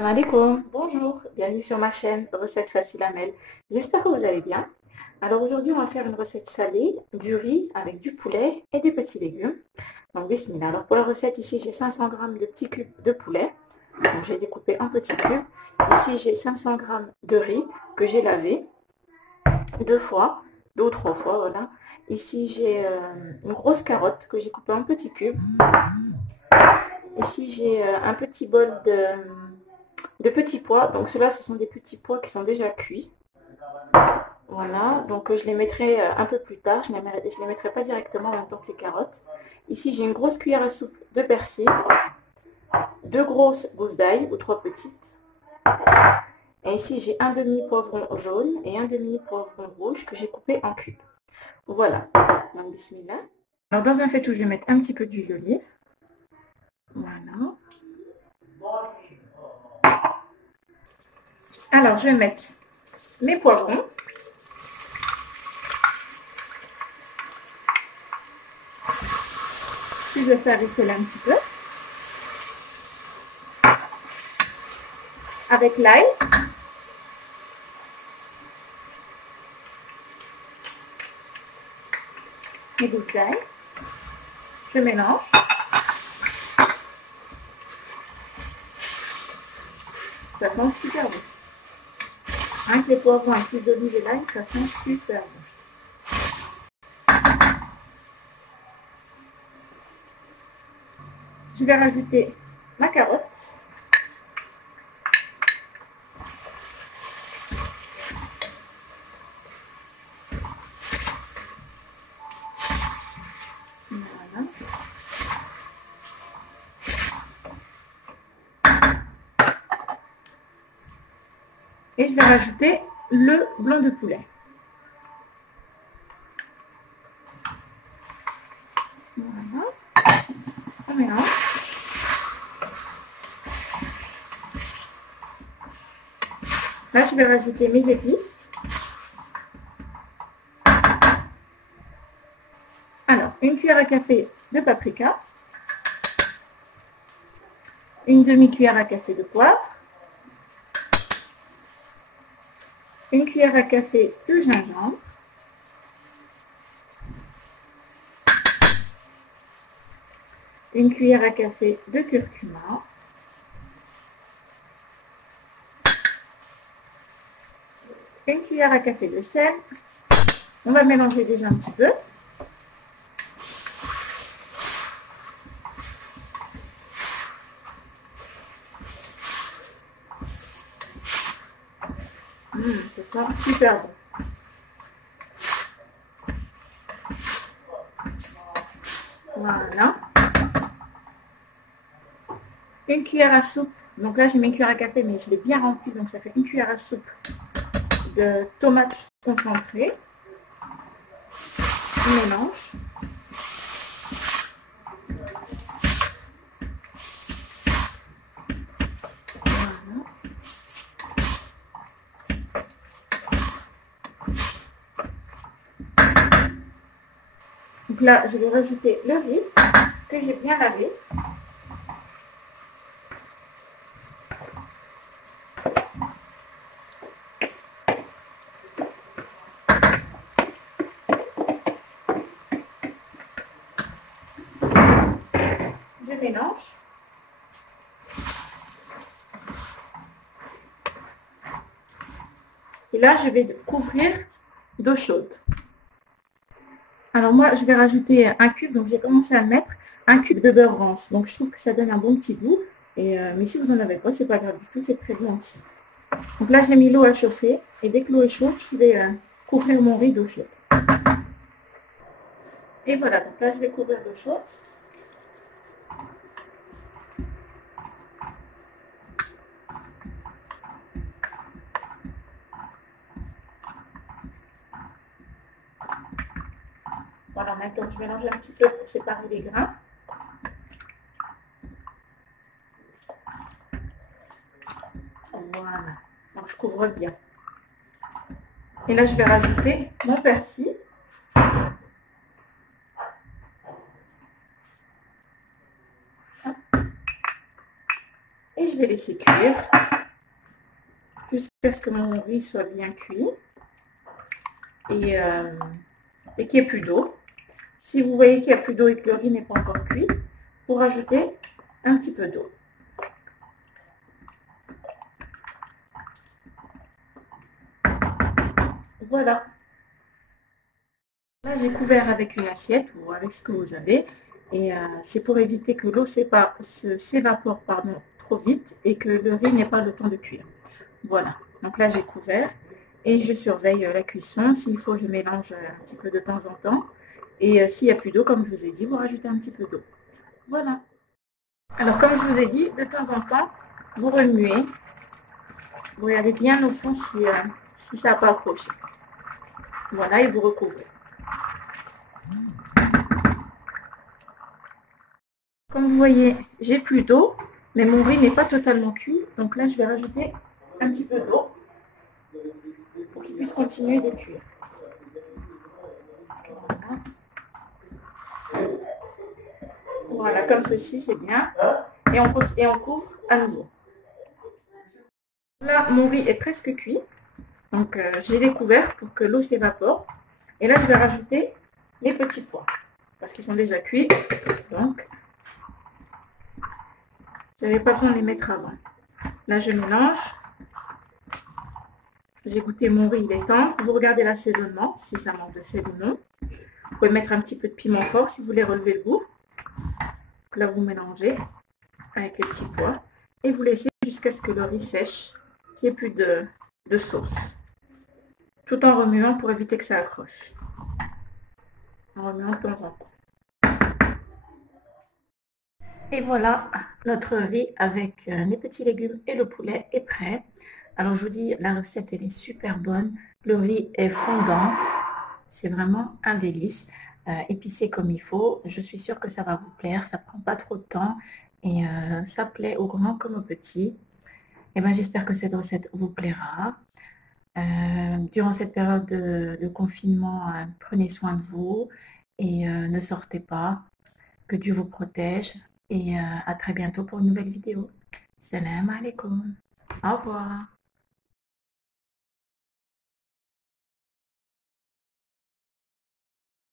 Salam alaikum, bonjour, bienvenue sur ma chaîne Recettes Faciles Amel. J'espère que vous allez bien. Alors aujourd'hui, on va faire une recette salée, du riz avec du poulet et des petits légumes. Donc bismillah. Alors pour la recette, ici j'ai 500 g de petits cubes de poulet. Donc j'ai découpé en petits cubes. Ici j'ai 500 g de riz que j'ai lavé 2 ou 3 fois, voilà. Ici j'ai une grosse carotte que j'ai coupée en petits cubes. Ici j'ai un petit bol de petits pois. Donc ceux-là, ce sont des petits pois qui sont déjà cuits. Voilà, donc je les mettrai un peu plus tard. Je ne les mettrai pas directement en même temps que les carottes. Ici, j'ai une grosse cuillère à soupe de persil, 2 grosses gousses d'ail ou 3 petites. Et ici, j'ai un demi-poivron jaune et un demi-poivron rouge que j'ai coupé en cubes. Voilà, donc bismillah. Alors dans un faitout, je vais mettre un petit peu d'huile d'olive. Voilà. Alors, je vais mettre mes poivrons. Puis je vais faire rissoler un petit peu. Avec l'ail. Mes gousses d'ail. Je mélange. Ça sent super bon. Avec les poivrons, avec l'huile d'olive et l'ail, ça sent super bon. Je vais rajouter ma carotte. Voilà. Et je vais rajouter le blanc de poulet. Voilà. On mélange. Là, je vais rajouter mes épices. Alors, une cuillère à café de paprika. Une demi-cuillère à café de poivre. Une cuillère à café de gingembre. Une cuillère à café de curcuma. Une cuillère à café de sel. On va mélanger déjà un petit peu. Ça sent super bon. Voilà. Une cuillère à soupe. Donc là, j'ai mes cuillères à café, mais je l'ai bien rempli. Donc ça fait une cuillère à soupe de tomates concentrées. On mélange. Voilà. Donc là, je vais rajouter le riz que j'ai bien lavé. Je mélange. Et là, je vais couvrir d'eau chaude. Alors moi, je vais rajouter un cube, donc j'ai commencé à mettre un cube de beurre rance. Donc je trouve que ça donne un bon petit goût. Mais si vous n'en avez pas, c'est pas grave du tout, c'est très bon aussi. Donc là, j'ai mis l'eau à chauffer. Et dès que l'eau est chaude, je vais couvrir mon riz d'eau chaude. Et voilà, donc là, je vais couvrir d'eau chaude. Voilà, maintenant je mélange un petit peu pour séparer les grains. Voilà, donc je couvre bien. Et là, je vais rajouter mon persil. je vais laisser cuire jusqu'à ce que mon riz soit bien cuit et qu'il n'y ait plus d'eau. Si vous voyez qu'il n'y a plus d'eau et que le riz n'est pas encore cuit, vous rajoutez un petit peu d'eau. Voilà. Là, j'ai couvert avec une assiette ou avec ce que vous avez. Et c'est pour éviter que l'eau s'évapore trop vite et que le riz n'ait pas le temps de cuire. Voilà. Donc là, j'ai couvert et je surveille la cuisson. S'il faut, je mélange un petit peu de temps en temps. Et s'il n'y a plus d'eau, comme je vous ai dit, vous rajoutez un petit peu d'eau. Voilà. Alors, comme je vous ai dit, de temps en temps, vous remuez. Vous regardez bien au fond si ça n'a pas accroché. Voilà, et vous recouvrez. Comme vous voyez, j'ai plus d'eau, mais mon riz n'est pas totalement cuit. Donc là, je vais rajouter un petit peu d'eau pour qu'il puisse continuer de cuire. Voilà, comme ceci, c'est bien. Et on couvre à nouveau. Là, mon riz est presque cuit. Donc, j'ai découvert pour que l'eau s'évapore. Et là, je vais rajouter les petits pois. Parce qu'ils sont déjà cuits. Donc, je n'avais pas besoin de les mettre avant. Là, je mélange. J'ai goûté mon riz, il est tendre. Vous regardez l'assaisonnement, si ça manque de sel ou non. Vous pouvez mettre un petit peu de piment fort si vous voulez relever le goût. Là, vous mélangez avec les petits pois. Et vous laissez jusqu'à ce que le riz sèche, qu'il n'y ait plus de sauce. Tout en remuant pour éviter que ça accroche. En remuant de temps en temps. Et voilà, notre riz avec les petits légumes et le poulet est prêt. Alors je vous dis, la recette elle est super bonne. Le riz est fondant. C'est vraiment un délice. Épicé comme il faut. Je suis sûre que ça va vous plaire. Ça prend pas trop de temps. Et ça plaît aux grands comme aux petits. Et ben, j'espère que cette recette vous plaira. Durant cette période de confinement, prenez soin de vous. Et ne sortez pas. Que Dieu vous protège. Et à très bientôt pour une nouvelle vidéo. Salam alaikum. Au revoir.